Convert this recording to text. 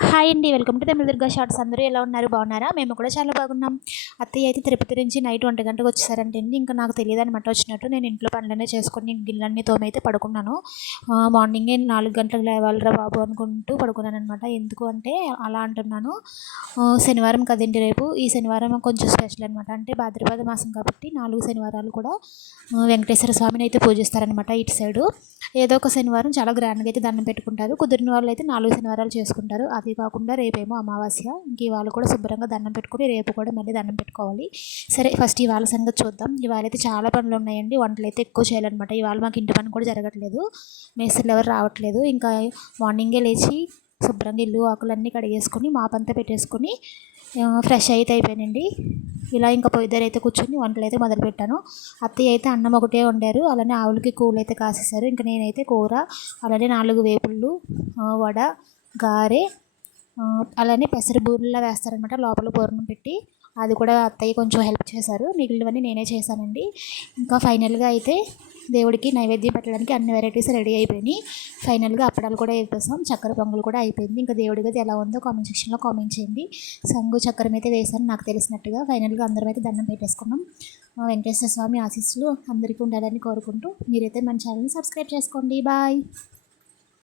Hi అండి, welcome to Tamil Durga shorts. అందరూ ఎలా ఉన్నారు? బాగున్నారా? మేము కూడా చాలా బాగున్నాం. అత్తయ్య అయితే తిరుపతి నుంచి నైట్ 1 గంటకు వచ్చేసారంటే అండి. ఇంకా నాకు తెలియదు అనమాట వచ్చినట్టు. నేను ఇంట్లో పనులన్నీ చేసుకొని గిన్నెలన్నీ తోమైతే పడుకున్నాను. మార్నింగే 4 గంటలకు లేవాలిరా బాబు అనుకుంటూ పడుకున్నాను అనమాట. ఎందుకు అంటే అలా అంటున్నాను, శనివారం కదండి రేపు. ఈ శనివారం కొంచెం స్పెషల్ అనమాట. అంటే భాద్రపద మాసం కాబట్టి 4 శనివారాలు కూడా వెంకటేశ్వర స్వామిని అయితే పూజిస్తారనమాట ఇటు సైడు. ఏదో ఒక శనివారం చాలా గ్రాండ్గా అయితే దండం పెట్టుకుంటారు. కుదిరిన వాళ్ళు అయితే 4 శనివారాలు చేసుకుంటారు. అది కాకుండా రేపేమో అమావాస్య. ఇంక ఇవాళ కూడా శుభ్రంగా దండం పెట్టుకుని రేపు కూడా మళ్ళీ దండం పెట్టుకోవాలి. సరే, ఫస్ట్ ఇవాళ సంగతి చూద్దాం. ఇవాళ అయితే చాలా పనులు ఉన్నాయండి. వంటలు అయితే ఎక్కువ చేయాలన్నమాట. ఇవాళ మాకు ఇంటి పని కూడా జరగట్లేదు. మేస్త్రీలు ఎవరు రావట్లేదు. ఇంకా మార్నింగే లేచి శుభ్రంగా ఇల్లు ఆకులన్నీ కడిగేసుకొని మాపంతా పెట్టేసుకొని ఫ్రెష్ అయితే అయిపోయానండి. ఇలా ఇంకా పొయ్యి దగ్గర అయితే కూర్చొని వంటలు అయితే మొదలుపెట్టాను. అత్తయ్య అయితే అన్నం ఒకటే వండారు. అలానే ఆవులకి కూలు అయితే కాసేసారు. ఇంకా నేనైతే కూర, అలానే 4 వేపుళ్ళు, వడ, గారె, అలానే పెసర బూరెల్లా వేస్తారనమాట లోపల పూర్ణం పెట్టి. అది కూడా అత్తయ్య కొంచెం హెల్ప్ చేశారు. మిగిలినవన్నీ నేనే చేశానండి. ఇంకా ఫైనల్గా అయితే దేవుడికి నైవేద్యం పెట్టడానికి అన్ని వెరైటీస్ రెడీ అయిపోయినాయి. ఫైనల్గా అప్పడాలు కూడా వేసేసాం. చక్కెర పొంగల్ కూడా అయిపోయింది. ఇంకా దేవుడి గది ఎలా ఉందో కామెంట్ సెక్షన్లో కామెంట్ చేయండి. సంగు చక్కెరం అయితే వేశాను నాకు తెలిసినట్టుగా. ఫైనల్గా అందరం అయితే దండం పెట్టేసుకున్నాం. వెంకటేశ్వర స్వామి ఆశీస్సులు అందరికీ ఉండాలని కోరుకుంటూ మీరైతే మన ఛానల్ని సబ్స్క్రైబ్ చేసుకోండి. బాయ్.